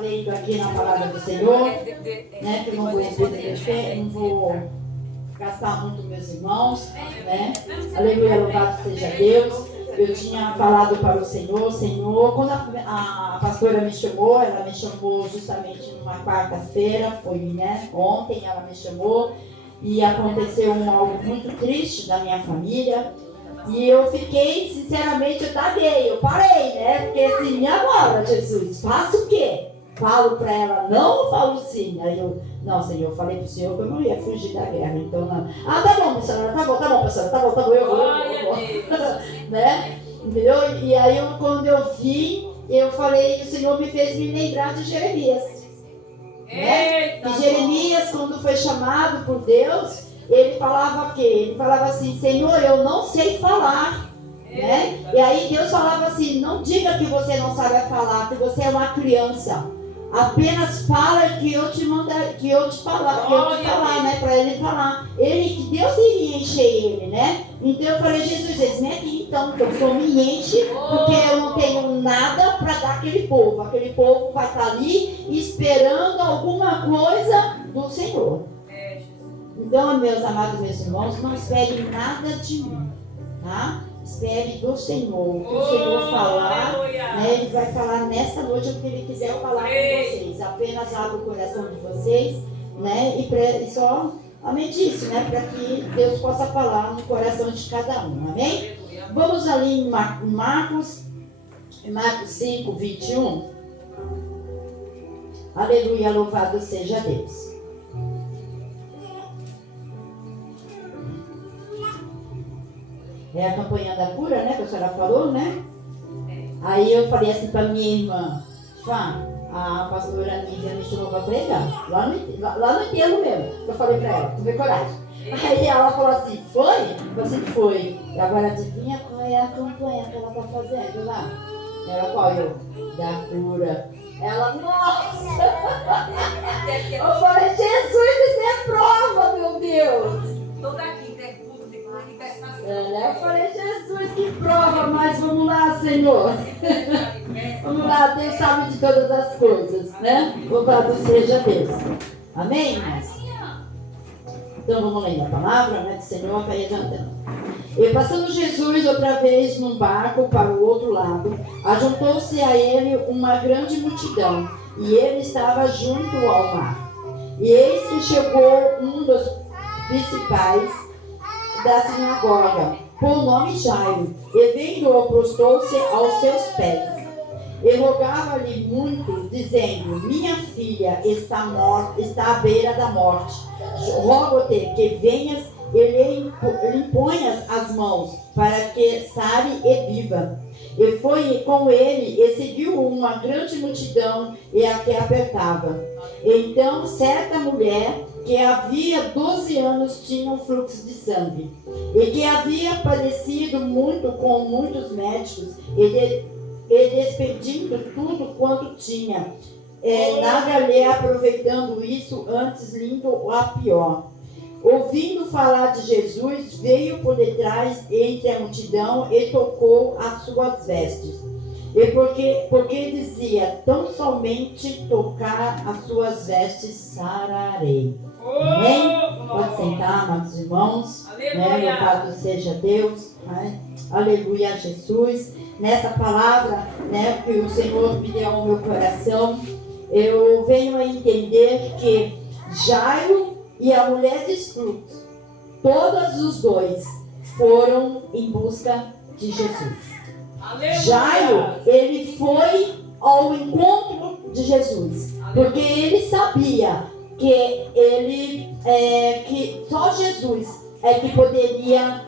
lendo aqui na palavra do Senhor, né? Que eu não vou repetir, não vou gastar muito meus irmãos, né? Aleluia, louvado seja Deus. Eu tinha falado para o Senhor, quando a pastora me chamou, ela me chamou justamente numa quarta-feira, foi, né? Ontem ela me chamou e aconteceu algo muito triste da minha família. E eu fiquei, sinceramente, eu parei, né? Porque assim, e agora, Jesus, faço o quê? Falo para ela não ou falo sim? Aí eu, não, Senhor, eu falei pro Senhor que eu não ia fugir da guerra, então não. Ah, tá bom, pastora, tá bom, pastora, tá bom, eu vou. Né? Entendeu? E aí, quando eu vi, eu falei, o Senhor me fez me lembrar de Jeremias. Né? E Jeremias, quando foi chamado por Deus, ele falava o quê? Ele falava assim, Senhor, eu não sei falar. Né? E aí Deus falava assim, não diga que você não sabe falar, que você é uma criança. Apenas fala que eu te falar, né? Para ele falar. Que Deus iria encher ele, né? Então eu falei, Jesus, vem aqui então, que o Senhor me enche, porque eu não tenho nada para dar aquele povo. Aquele povo vai estar ali esperando alguma coisa do Senhor. Então, meus amados, meus irmãos, não esperem nada de mim, tá? Espere do Senhor. O que o Senhor falar, né, Ele vai falar nesta noite o que Ele quiser falar com vocês. Apenas abra o coração de vocês, né? E só somente isso, né? Para que Deus possa falar no coração de cada um. Amém? Vamos ali em Marcos 5, 21. Aleluia, louvado seja Deus. É a campanha da cura, né? Que a senhora falou, né? Aí eu falei assim para minha irmã, Fá, a pastora Nívia me chamou para pregar. Lá no enterro mesmo. Eu falei para ela, tu vê coragem. Aí ela falou assim, foi? Eu falei assim, foi. E agora adivinha qual é a campanha que ela está fazendo lá? Ela qual? Eu? Da cura. Ela, nossa! Eu falei, Jesus, isso é prova, meu Deus! Toda quinta é culto de manifestação. Eu falei, Jesus, que prova, mas vamos lá, Senhor. Vamos lá, Deus sabe de todas as coisas, né? Louvado seja Deus. Amém, irmãos? Então vamos ler a palavra, né, do Senhor, para ir adiantando. E passando Jesus outra vez num barco para o outro lado, ajuntou-se a ele uma grande multidão, e ele estava junto ao mar. E eis que chegou um dos principais da sinagoga, por nome Jairo, e vendo-o, prostrou-se aos seus pés. E rogava-lhe muito, dizendo, minha filha está à beira da morte. Rogo-te que venhas e lhe imponhas as mãos, para que sare e viva. E foi com ele, e seguiu uma grande multidão, e a que apertava. Então, certa mulher, que havia 12 anos tinha um fluxo de sangue, e que havia padecido muito com muitos médicos, e despedindo tudo quanto tinha, nada lhe aproveitando isso, antes lindo a pior. Ouvindo falar de Jesus, veio por detrás entre a multidão e tocou as suas vestes. E porque dizia, tão somente tocar as suas vestes sararei. Amém? Pode sentar, amados irmãos. Né? Louvado seja Deus. Né? Aleluia, Jesus. Nessa palavra, né, que o Senhor me deu ao meu coração, eu venho a entender que Jairo e a mulher de fluxo, todos os dois foram em busca de Jesus. Aleluia. Jairo, ele foi ao encontro de Jesus, porque ele sabia que que só Jesus é que poderia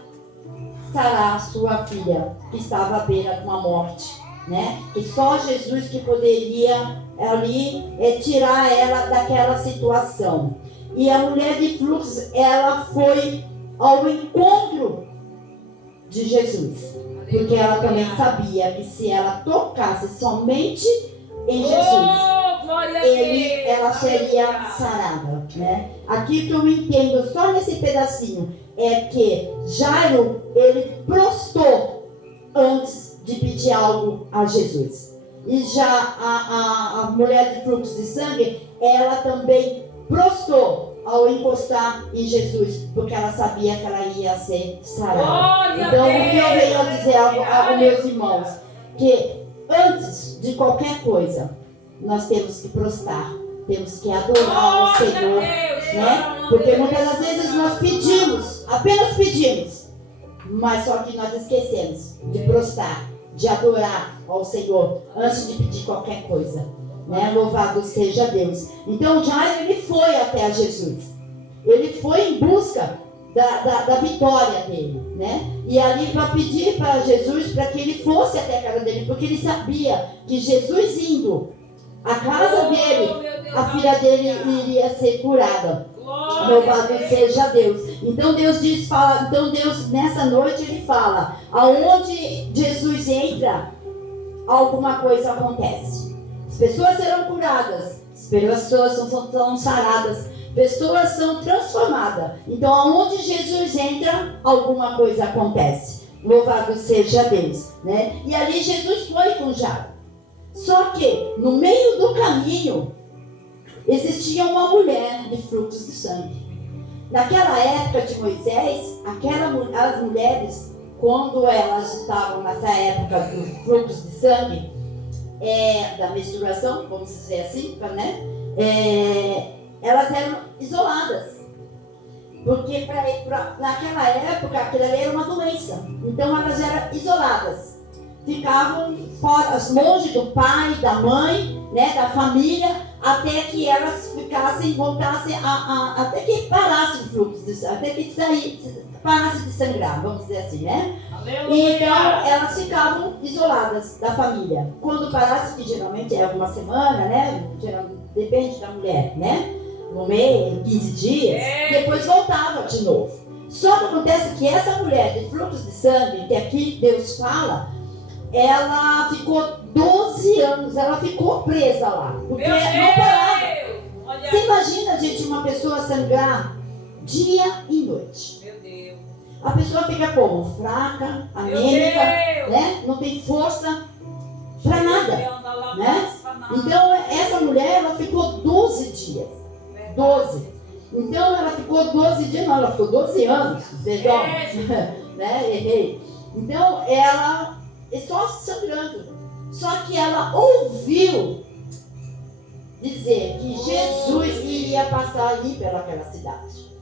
sarar a sua filha, que estava à beira de uma morte, né? Que só Jesus que poderia ali tirar ela daquela situação. E a mulher de fluxo, ela foi ao encontro de Jesus, porque ela também sabia que se ela tocasse somente em Jesus, ela seria sarada, né? Aqui que eu entendo só nesse pedacinho é que Jairo, ele prostrou antes de pedir algo a Jesus. E já a mulher de fluxo de sangue, ela também prostrou ao encostar em Jesus, porque ela sabia que ela ia ser sarada. Então, o que eu venho a dizer aos meus irmãos? Que antes de qualquer coisa, nós temos que prostrar, temos que adorar o Senhor, né? Porque muitas das vezes nós pedimos, apenas pedimos, mas só que nós esquecemos de prostrar, de adorar ao Senhor antes de pedir qualquer coisa, né? Louvado seja Deus. Então Jairo, ele foi até a Jesus, ele foi em busca da vitória dele, né? E ali para pedir para Jesus para que ele fosse até a casa dele, porque ele sabia que Jesus indo à casa dele, a filha dele iria ser curada. Louvado seja Deus. Então Deus nessa noite ele fala, aonde Jesus entra, alguma coisa acontece. As pessoas serão curadas, as pessoas são saradas, pessoas são transformadas. Então aonde Jesus entra, alguma coisa acontece. Louvado seja Deus, né? E ali Jesus foi com Jairo. Só que no meio do caminho existia uma mulher de fluxo de sangue. Naquela época de Moisés, as mulheres, quando elas estavam nessa época do fluxo de sangue, da menstruação, vamos dizer assim, né? Elas eram isoladas. Porque naquela época aquilo ali era uma doença. Então elas eram isoladas. Ficavam fora, longe do pai, da mãe, né, da família, até que elas voltassem até que parasse o fluxo, até que parasse de sangrar, vamos dizer assim, né? E então elas ficavam isoladas da família. Quando parasse, que geralmente é uma semana, né? Depende da mulher, né? No mês, 15 dias, depois voltava de novo. Só que acontece que essa mulher de fluxo de sangue, que aqui Deus fala, ela ficou 12 anos, ela ficou presa lá, porque não parava. Você imagina, gente, uma pessoa sangrar dia e noite. Meu Deus. A pessoa fica como? Fraca, anêmica, né? Não tem força para nada, né? Então essa mulher, ela ficou 12 dias. 12. Então ela ficou 12 dias, não, ela ficou 12 anos, perdão. Né? Errei. Então ela só sangrando. Só que ela ouviu dizer que Jesus iria passar ali pelaquela cidade.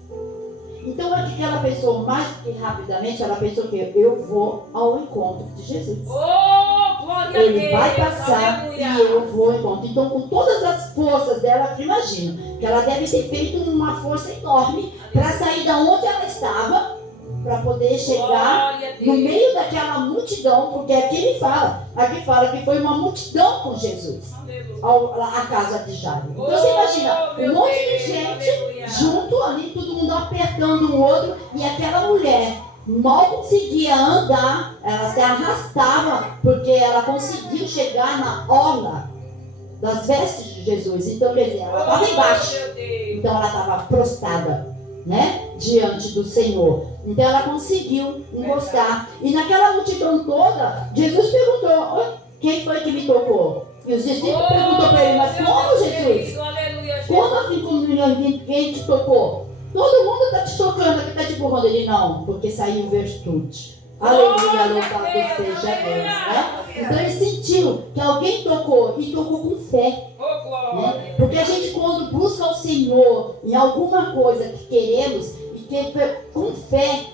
Então o que ela pensou? Mais que rapidamente, ela pensou que eu vou ao encontro de Jesus. Ele vai passar e eu vou ao encontro. Então, com todas as forças dela, eu imagino que ela deve ter feito uma força enorme para sair da onde ela estava, para poder chegar no meio daquela multidão, porque aqui fala que foi uma multidão com Jesus à casa de Jairo. Então você imagina, um monte de gente junto ali, todo mundo apertando um outro, e aquela mulher mal conseguia andar, ela se arrastava, porque ela conseguiu chegar na orla das vestes de Jesus. Então quer dizer, ela estava embaixo, então ela estava prostrada, né, diante do Senhor. Então ela conseguiu encostar. E naquela multidão toda, Jesus perguntou: quem foi que me tocou? E os discípulos perguntou para ele: mas como, Jesus? Como assim, como quem te tocou? Todo mundo está te tocando, aqui está te empurrando. Ele: não, porque saiu virtude. Aleluia, louvado seja Deus, né? Então ele sentiu que alguém tocou, e tocou com fé, né? Porque a gente, quando busca o Senhor em alguma coisa que queremos, e que com fé,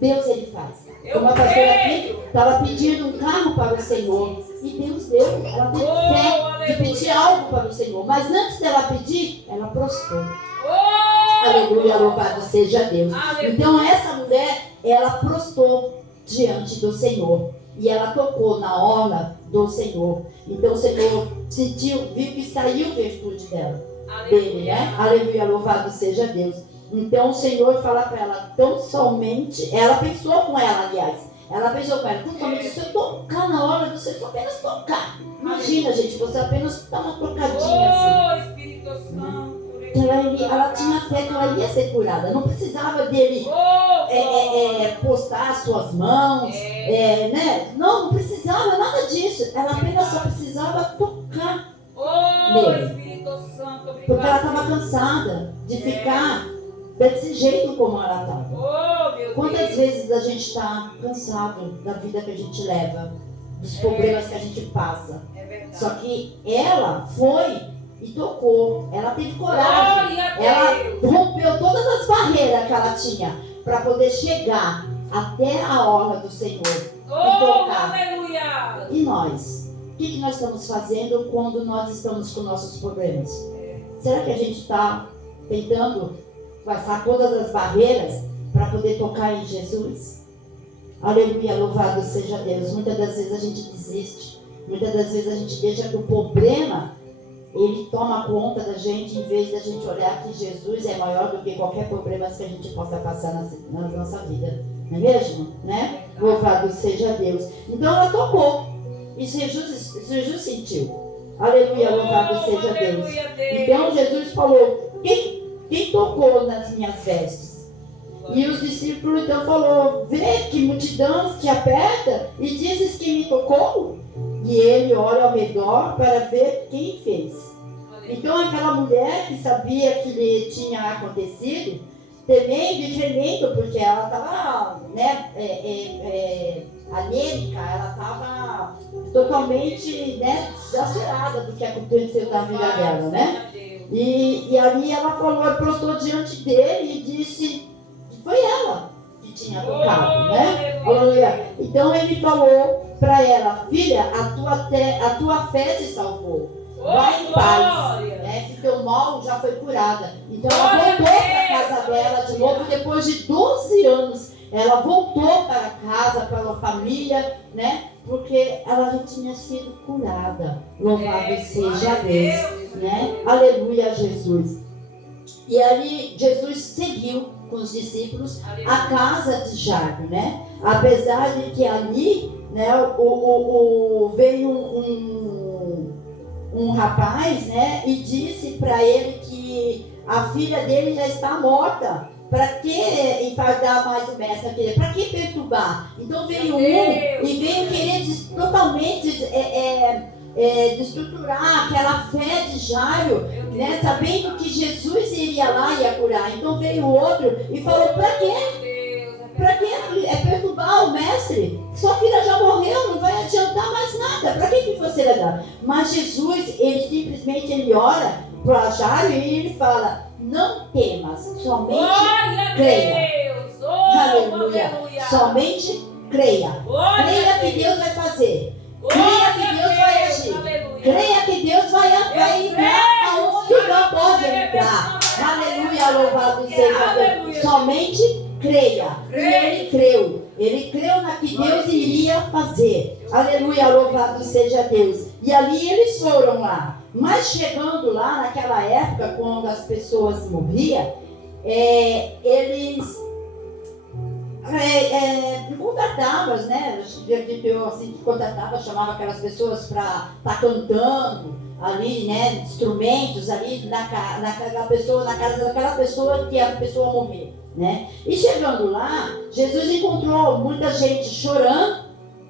Deus ele faz. Como a pastora aqui estava pedindo um carro para o Senhor, e Deus deu. Ela teve fé de pedir algo para o Senhor, mas antes dela pedir, ela prostrou. Aleluia, louvado seja Deus. Então essa mulher, ela prostrou diante do Senhor, e ela tocou na orla do Senhor. Então o Senhor sentiu, viu que saiu virtude dele, né? Aleluia, louvado seja Deus. Então o Senhor fala para ela, tão somente, ela pensou com ela, aliás, tão somente se eu tocar na orla do Senhor, apenas tocar. Imagina, gente, você apenas dá uma tocadinha assim. Espírito Santo. Ela tinha fé que ela ia ser curada. Não precisava dele postar suas mãos, né? Não precisava. precisava nada disso. Ela apenas só precisava tocar Oh, nele. Espírito Santo, obrigado. Porque ela estava cansada de ficar desse jeito como ela estava. Oh, meu Quantas Deus. vezes a gente está cansado da vida que a gente leva, dos problemas que a gente passa. É verdade. Só que ela foi e tocou. Ela teve coragem. Glória a Ela Deus. rompeu todas as barreiras que ela tinha para poder chegar até a orla do Senhor e Oh, tocar. aleluia. E nós? O que nós estamos fazendo quando nós estamos com nossos problemas? Será que a gente está tentando passar todas as barreiras para poder tocar em Jesus? Aleluia, louvado seja Deus. Muitas das vezes a gente desiste. Muitas das vezes a gente deixa que o problema ele toma conta da gente, em vez da gente olhar que Jesus é maior do que qualquer problema que a gente possa passar na nossa vida. Não é mesmo? Né? Louvado seja Deus. Então ela tocou. E Jesus sentiu. Aleluia, louvado seja Deus. Então Jesus falou, quem tocou nas minhas vestes? E os discípulos então falou, vê que multidão te aperta e dizes que me tocou? E ele olha ao redor para ver quem fez. Então aquela mulher que sabia que lhe tinha acontecido, temendo e tremendo, porque ela estava anêmica, ela estava totalmente desacerada do que aconteceu na vida dela, né? E ali ela falou, prostou diante dele e disse que foi ela que tinha tocado, né? Aleluia. Então ele falou para ela, filha, a tua fé te salvou. Vai em paz, né? Que teu mal já foi curada. Então ela voltou para a casa dela de novo, depois de 12 anos. Ela voltou para casa, para a família, né? Porque ela já tinha sido curada. Louvado seja Deus, né? Aleluia, Jesus. E ali Jesus seguiu com os discípulos a casa de Jairo, né? Apesar de que ali, né, veio um rapaz, né, e disse para ele que a filha dele já está morta. Para que enfardar mais o mestre? Para que perturbar? Então veio e veio querer totalmente destruturar aquela fé de Jairo, né, sabendo que Jesus iria lá e ia curar. Então veio outro e falou, para quê? Para que perturbar o mestre? Sua filha já morreu, não vai adiantar mais nada. Para que você vai dar? Mas Jesus, ele simplesmente ora para Jairo e ele fala, não temas, somente creia. Aleluia. Somente creia. Creia que Deus vai fazer. Creia que Deus vai agir. Creia que Deus vai entrar aonde não pode entrar. Aleluia, louvado seja Deus. Somente creia. E ele creu. Ele creu na que Deus iria fazer. Aleluia, louvado seja Deus. E ali eles foram lá. Mas chegando lá, naquela época, quando as pessoas morriam, eles contratavam, né? Eu assim, contratava, chamava aquelas pessoas para estar cantando ali, né? Instrumentos ali na casa daquela pessoa que a pessoa morreu, né? E chegando lá, Jesus encontrou muita gente chorando,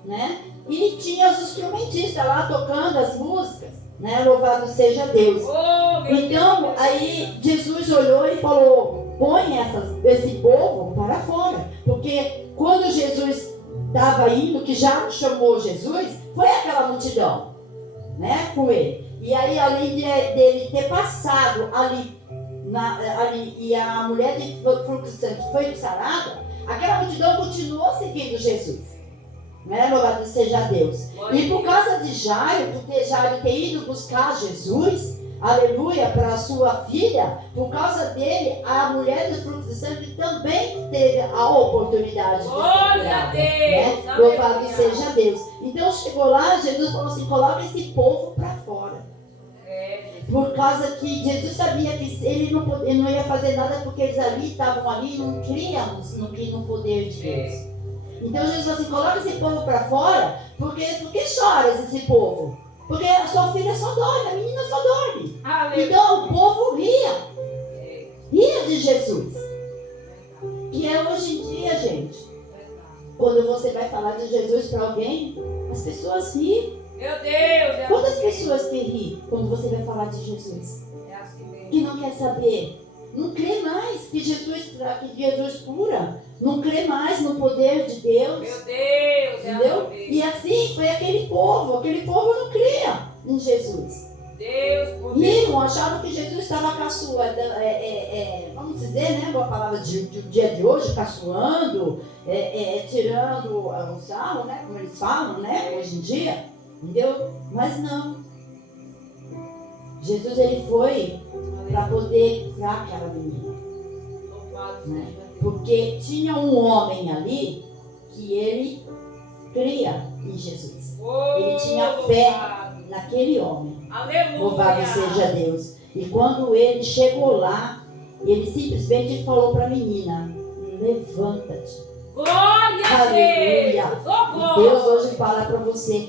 né? E tinha os instrumentistas lá tocando as músicas, né? Louvado seja Deus. Então, aí Jesus olhou e falou, põe esse povo para fora. Porque quando Jesus estava indo, que já chamou Jesus, foi aquela multidão, né? Com ele. E aí, além dele ter passado ali, e a mulher de fluxo que foi sarada, aquela multidão continuou seguindo Jesus. Né? Louvado seja Deus. E por causa de Jairo, porque Jairo ter ido buscar Jesus, aleluia, para a sua filha, por causa dele, a mulher do fruto do sangue também teve a oportunidade de ser curada, né? Louvado seja Deus. Então chegou lá, Jesus falou assim, coloca esse povo para fora. Por causa que Jesus sabia que ele não ia fazer nada, porque eles estavam ali, não criam no poder de Deus. Então Jesus falou assim, coloca esse povo para fora, porque chora esse povo? Porque a sua filha só dorme, a menina só dorme. Então o povo ria de Jesus. Que é hoje em dia, gente. quando você vai falar de Jesus para alguém, as pessoas riem. Meu Deus, é Quantas assim pessoas que riem quando você vai falar de Jesus? mesmo. É assim mesmo. Que não quer saber, não crê mais que Jesus cura, não crê mais no poder de Deus, Meu Deus, é entendeu? assim mesmo. E assim foi aquele povo não cria em Jesus. Deus, poder. Riam, achavam que Jesus estava caçoando, vamos dizer, né, uma palavra do dia de hoje, caçoando, tirando o sarro, né, como eles falam, né, hoje em dia, entendeu? Mas não. Jesus, ele foi para poder curar aquela menina, Louvado né? seja Deus. Porque tinha um homem ali que ele cria em Jesus. Ele tinha fé Louvado. naquele homem. Aleluia. Louvado seja Deus. E quando ele chegou lá, ele simplesmente falou para a menina: levanta-te. Glória a Aleluia. Deus. Oh, E glória. Deus hoje fala para você: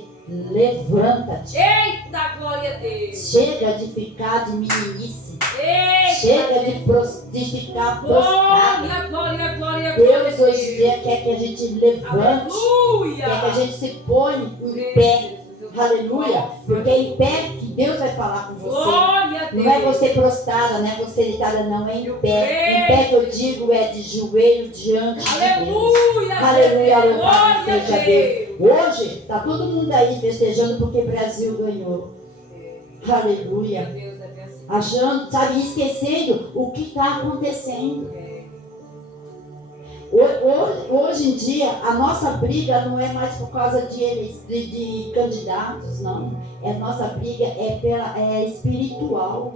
levanta-te. Eita, glória a Deus. Chega de ficar de meninice. Eita. Chega de ficar prostrada. Glória, glória, glória. Deus hoje em dia quer que a gente levante. Aleluia. Quer que a gente se põe em pé. Aleluia. Porque é em pé que Deus vai falar com você. Glória a Deus. Não é você prostrada, não é você deitada, não. É em pé. Em pé que eu digo é de joelho diante de Deus. Aleluia. Aleluia, louvado Glória a seja Deus. Hoje está todo mundo aí festejando porque o Brasil ganhou. Meu Aleluia. Deus, é assim. Achando, sabe, esquecendo o que está acontecendo. Hoje em dia, a nossa briga não é mais por causa de candidatos, não. A nossa briga é espiritual.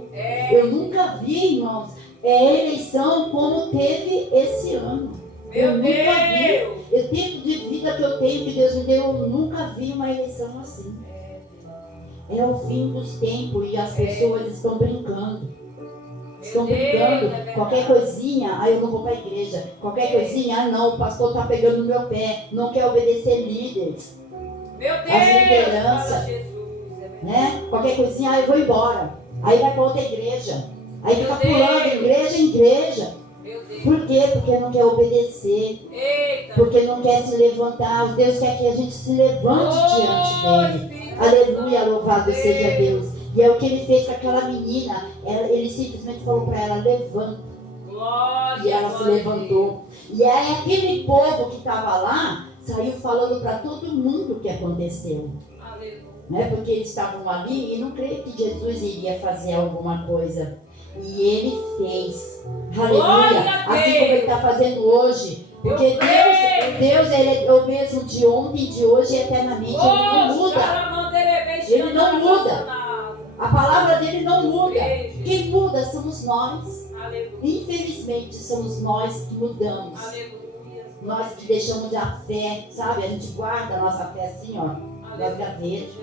Eu nunca vi, irmãos, eleição como teve esse ano. Eu Meu nunca vi. Deus. O tempo de vida que eu tenho, que Deus me deu, eu nunca vi uma eleição assim. É o fim dos tempos e as pessoas estão brincando. Estão brincando, qualquer coisinha, eu não vou para a igreja. Qualquer coisinha, não, o pastor está pegando no meu pé, não quer obedecer líderes, Meu Deus. as lideranças, Fala, Jesus. né? Qualquer coisinha, eu vou embora. Aí vai para outra igreja. Aí fica Meu Deus. pulando de igreja em igreja. Meu Deus. Por quê? Porque não quer obedecer, Eita. porque não quer se levantar. Deus quer que a gente se levante diante dele. Espírito Aleluia, Santo. louvado seja Deus. E é o que ele fez com aquela menina. Ele simplesmente falou para ela: levanta. Glória. E ela se glória a levantou. E aí aquele povo que estava lá saiu falando para todo mundo o que aconteceu. Deus. Aleluia. Né? Porque eles estavam ali e não creio que Jesus iria fazer alguma coisa. E ele fez. Glória Aleluia. a Deus. Assim como ele está fazendo hoje. Porque Eu creio. Deus ele é o mesmo de ontem, de hoje e eternamente. Ele não muda. Ele não muda. A palavra dele não muda. Quem muda somos nós. Aleluia. Infelizmente, somos nós que mudamos. Aleluia. Nós que deixamos a fé, sabe? A gente guarda a nossa fé assim, ó, nas gavetas.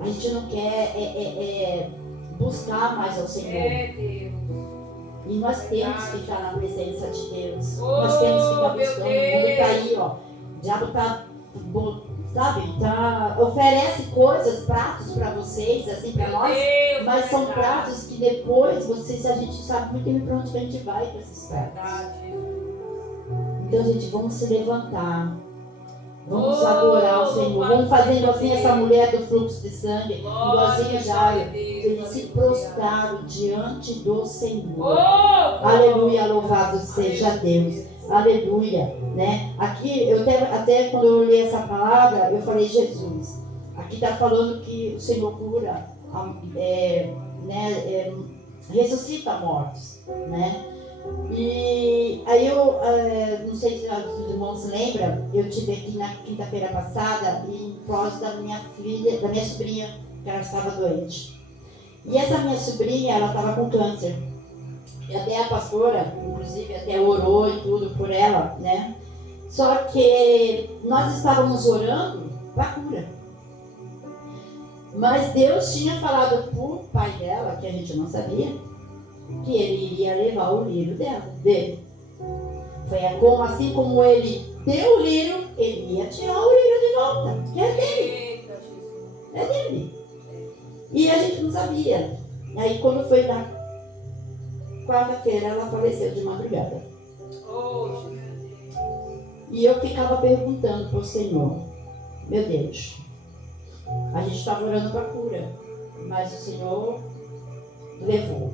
A gente não quer buscar mais ao Senhor. Deus. E nós temos que estar na presença de Deus. Oh, Nós temos que estar meu buscando. O mundo está aí, ó. O diabo está, sabe? Oferece coisas, pratos para vocês, assim, para nós. Deus, Mas são verdade. pratos que depois, a gente sabe muito bem para onde a gente vai com esses pratos. Verdade. Então, gente, vamos se levantar. Vamos Oh, adorar o Senhor. louvado Vamos fazendo seja assim Deus. essa mulher do fluxo de sangue, Glória, igualzinho glória a Jairo. Deus. Eles se prostraram diante do Senhor. Oh, Aleluia, louvado seja Deus. Aleluia, né? Aqui, eu até quando eu li essa palavra, eu falei: Jesus, aqui está falando que o Senhor cura, ressuscita mortos, né? E aí eu, não sei se os irmãos se lembram, eu estive aqui na quinta-feira passada em prol da minha filha, da minha sobrinha, que ela estava doente. E essa minha sobrinha, ela estava com câncer. E até a pastora, inclusive, até orou e tudo por ela, né? Só que nós estávamos orando para cura. Mas Deus tinha falado para o pai dela, que a gente não sabia, que ele iria levar o lírio dele. Foi assim como ele deu o lírio, ele ia tirar o lírio de volta, que é dele. Eita, Jesus. É dele. E a gente não sabia. Aí quando foi na quarta-feira, ela faleceu de madrugada. Oh, Jesus. E eu ficava perguntando para o Senhor, meu Deus, a gente estava orando para cura, mas o Senhor levou.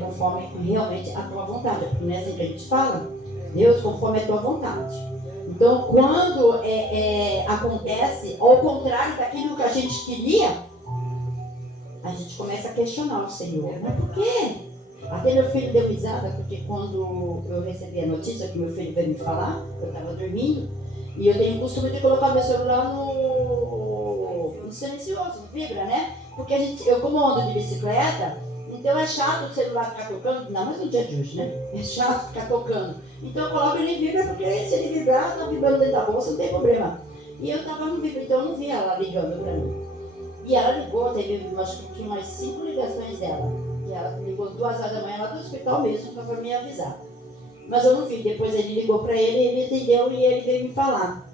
Conforme realmente a tua vontade, porque não é assim que a gente fala, Deus, conforme a tua vontade. Então, quando acontece ao contrário daquilo que a gente queria, a gente começa a questionar o Senhor. Mas por quê? Até meu filho deu risada, porque quando eu recebi a notícia que meu filho veio me falar, eu estava dormindo, e eu tenho o costume de colocar meu celular no silencioso, no vibra, né? Porque eu como ando de bicicleta, então é chato o celular ficar tocando, não, mas no dia de hoje, né? É chato ficar tocando. Então eu coloco ele em vibra, porque se ele vibrar, tá vibrando dentro da bolsa, não tem problema. E eu tava no vibra, então eu não vi ela ligando pra mim. E ela ligou, acho que tinha umas 5 ligações dela. E ela ligou 2 horas da manhã lá do hospital mesmo, para me avisar. Mas eu não vi, depois ele ligou pra ele entendeu e ele veio me falar.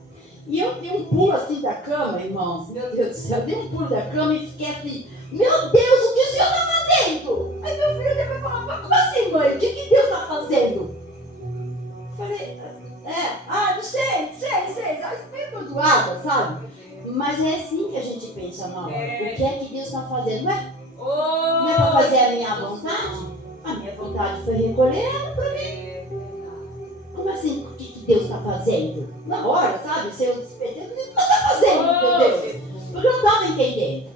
E eu dei um pulo assim da cama, irmãos, meu Deus do céu, eu dei um pulo da cama e fiquei assim, meu Deus, o que o Senhor está fazendo? Aí meu filho depois falou, mas como assim, mãe? O que Deus está fazendo? Eu falei, não sei, meio perdoada, sabe? Mas é assim que a gente pensa na hora. O que é que Deus está fazendo? Não é para fazer a minha vontade? A minha vontade foi recolher ela para mim. Como assim? O que Deus está fazendo? Na hora, sabe? Se eu despertei, o que Deus está fazendo, meu Deus? Porque eu não estava entendendo.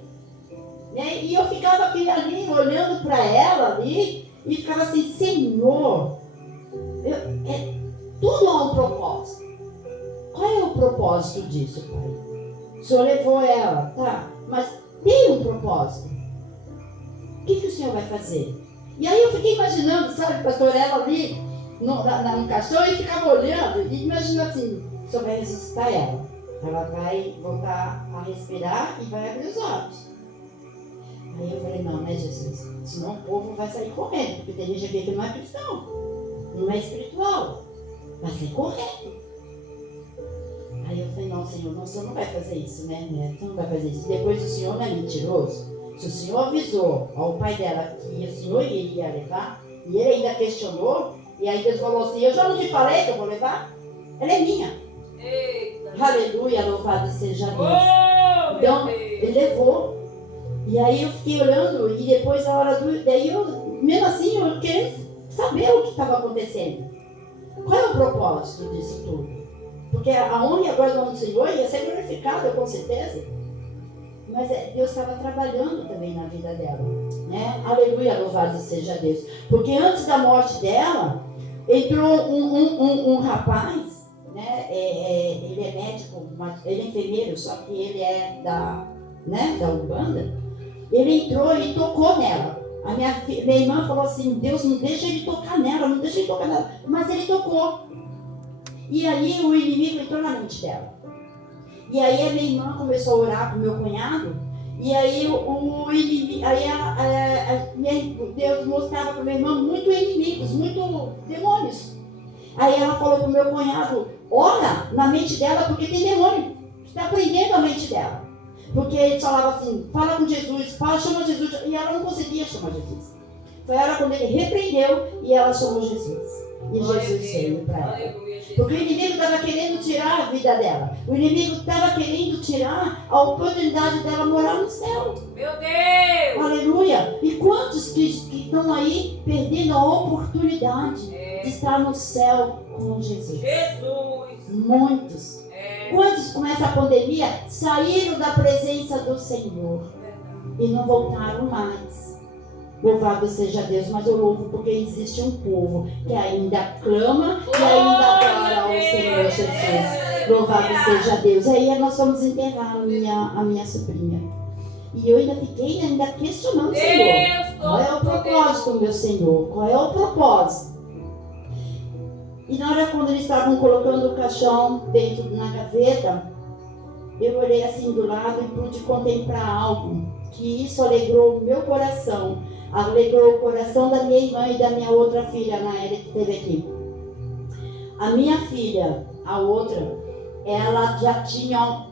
Né? E eu ficava ali olhando para ela ali e ficava assim, Senhor, tudo há um propósito. Qual é o propósito disso, Pai? O Senhor levou ela, tá? Mas tem um propósito. O que o Senhor vai fazer? E aí eu fiquei imaginando, sabe, pastor, ela ali no caixão e ficava olhando e imaginando assim, o Senhor vai ressuscitar ela. Ela vai voltar a respirar e vai abrir os olhos. Aí eu falei, não, né, Jesus? Senão o povo vai sair correndo, porque tem gente aqui que não é cristão, não é espiritual, vai sair correndo. Aí eu falei, não, Senhor, o Senhor não vai fazer isso, né? O Senhor não vai fazer isso. Depois o Senhor não é mentiroso. Se o Senhor avisou ao pai dela que o Senhor iria levar, e ele ainda questionou, e aí Deus falou assim, eu já não te falei que eu vou levar? Ela é minha. Eita. Aleluia, louvado seja Deus. Então, ele levou. E aí eu fiquei olhando, e depois a hora daí eu, mesmo assim, eu queria saber o que estava acontecendo. Qual é o propósito disso tudo? Porque a honra e a glória do Senhor ia ser glorificada, com certeza. Mas Deus estava trabalhando também na vida dela. Né? Aleluia, louvado seja Deus. Porque antes da morte dela, entrou um rapaz, né? Ele é médico, ele é enfermeiro, só que ele é da Umbanda. Ele entrou e tocou nela. A minha irmã falou assim, Deus não deixa ele tocar nela, não deixa ele tocar nela. Mas ele tocou. E aí o inimigo entrou na mente dela. E aí a minha irmã começou a orar para o meu cunhado. E aí o inimigo, Deus mostrava para minha irmã muitos inimigos, muitos demônios. Aí ela falou para o meu cunhado, ora na mente dela porque tem demônio. Está prendendo a mente dela. Porque ele falava assim, fala com Jesus, chama Jesus. E ela não conseguia chamar Jesus. Foi a hora quando ele repreendeu e ela chamou Jesus. E Jesus veio para ela. Porque o inimigo estava querendo tirar a vida dela. O inimigo estava querendo tirar a oportunidade dela morar no céu. Meu Deus! Aleluia! E quantos que estão aí perdendo a oportunidade de estar no céu com Jesus? Jesus! Muitos. Quantos com essa pandemia saíram da presença do Senhor e não voltaram mais. Louvado seja Deus, mas eu louvo porque existe um povo que ainda clama e ainda adora ao Senhor Jesus. Louvado seja Deus. Aí nós vamos enterrar a minha sobrinha. E eu ainda fiquei questionando o Senhor. Qual é o propósito, meu Senhor? Qual é o propósito? E na hora quando eles estavam colocando o caixão dentro na gaveta, eu olhei assim do lado e pude contemplar algo. Que isso alegrou o meu coração. Alegrou o coração da minha irmã e da minha outra filha, a Naélia, que esteve aqui. A minha filha, a outra, ela já tinha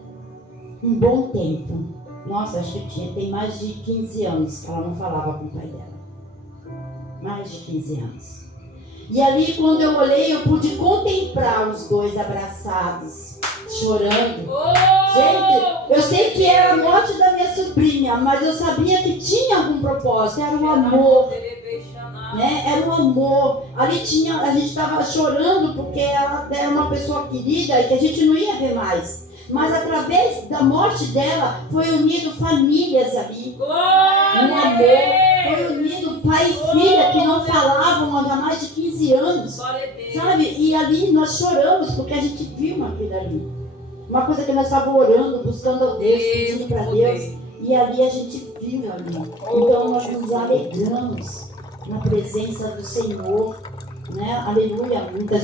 um bom tempo. Nossa, acho que tem mais de 15 anos que ela não falava com o pai dela. Mais de 15 anos. E ali, quando eu olhei, eu pude contemplar os dois abraçados, chorando. Oh! Gente, eu sei que era a morte da minha sobrinha, mas eu sabia que tinha algum propósito, era um amor, né? Era um amor. Ali tinha, a gente estava chorando porque ela era uma pessoa querida e que a gente não ia ver mais. Mas através da morte dela, foi unido famílias ali. Um amor. Foi unido pai e filha que não falavam há mais de 15 anos. Sabe? E ali nós choramos porque a gente viu aquilo ali. Uma coisa que nós estávamos orando, buscando a Deus, pedindo para Deus. E ali a gente viu ali. Então nós nos alegramos na presença do Senhor. Né? Aleluia. Muita gente